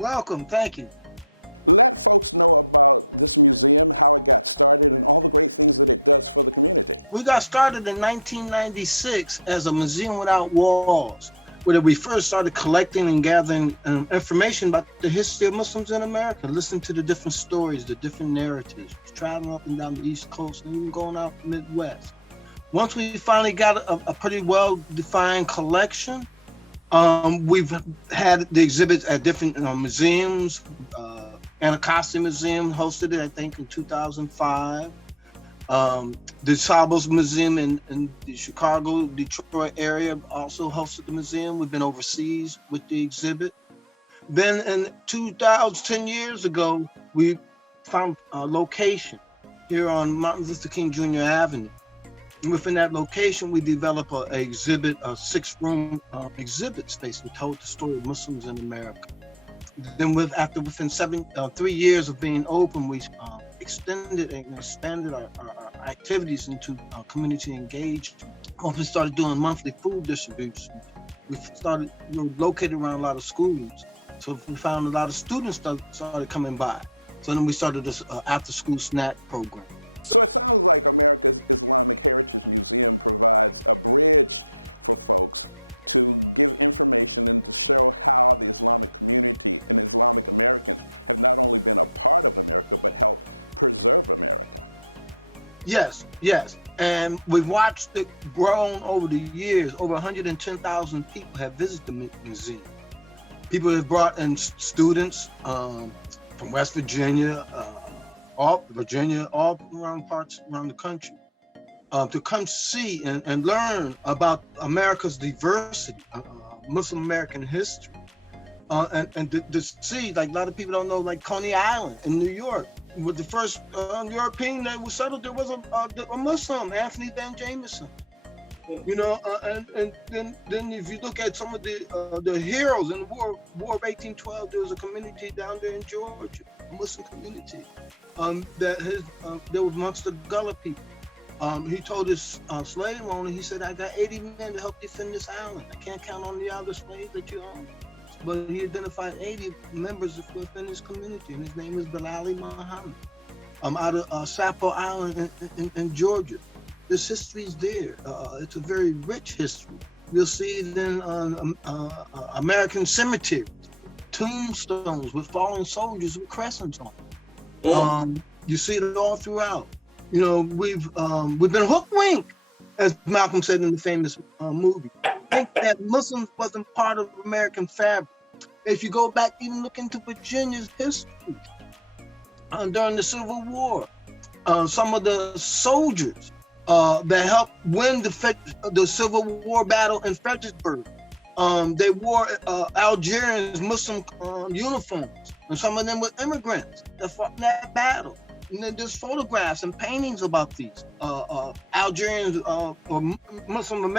Welcome, thank you. We got started in 1996 as a museum without walls, where we first started collecting and gathering information about the history of Muslims in America, listening to the different stories, the different narratives, traveling up and down the East Coast and even going out the Midwest. Once we finally got a pretty well-defined collection, we've had the exhibits at different museums. Anacostia Museum hosted it, I think, in 2005. The Sabos Museum in the Chicago, Detroit area also hosted the museum. We've been overseas with the exhibit. Then in 10 years ago, we found a location here on Martin Luther King Jr. Avenue. And within that location, we developed an exhibit, a 6-room exhibit space. We told the story of Muslims in America. Then within 3 years of being open, we extended and expanded our activities into community engagement. Once we started doing monthly food distribution, we were located around a lot of schools. So we found a lot of students that started coming by. So then we started this after school snack program. Yes. And we've watched it grown over the years. Over 110,000 people have visited the museum. People have brought in students from West Virginia, all around parts around the country, to come see and learn about America's diversity, Muslim American history. And to see, like a lot of people don't know, like Coney Island in New York, with the first European that was settled, there was a Muslim, Anthony Van Jameson. You know, and then if you look at some of the heroes in the War of 1812, there was a community down there in Georgia, a Muslim community, that was amongst the Gullah people. He told his slave owner, he said, "I got 80 men to help defend this island. I can't count on the other slaves that you own." But he identified 80 members within his community, and his name is Bilali Muhammad. Out of Sapo Island in Georgia. This history is there. It's a very rich history. You'll see it in American cemeteries, tombstones with fallen soldiers with crescents on them. You see it all throughout. You know, we've been hookwinked, as Malcolm said in the famous movie. Think that Muslims wasn't part of American fabric. If you go back, even look into Virginia's history during the Civil War, some of the soldiers that helped win the Civil War battle in Fredericksburg, they wore Algerians' Muslim uniforms, and some of them were immigrants that fought in that battle. And then there's photographs and paintings about these Algerians or Muslim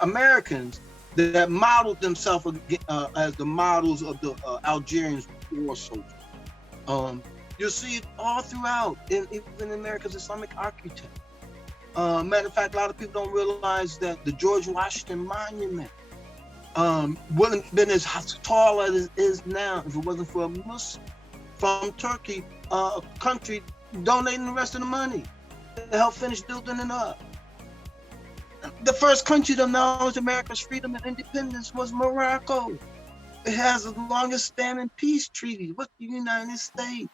Americans that modeled themselves as the models of the Algerian war soldiers. You'll see it all throughout, even in America's Islamic architecture. Matter of fact, a lot of people don't realize that the George Washington Monument wouldn't have been as tall as it is now if it wasn't for a Muslim from Turkey, a country donating the rest of the money to help finish building it up. The first country to acknowledge America's freedom and independence was Morocco. It has the longest standing peace treaty with the United States.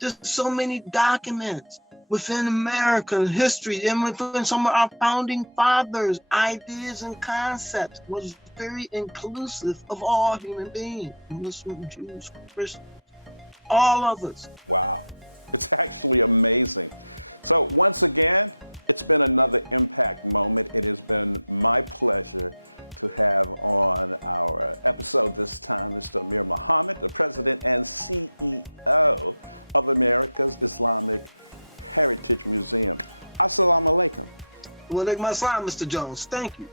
There's so many documents within American history and within some of our founding fathers' ideas and concepts was very inclusive of all human beings, Muslim, Jews, Christians, all of us. Walaikum assalam, Mr. Jones. Thank you.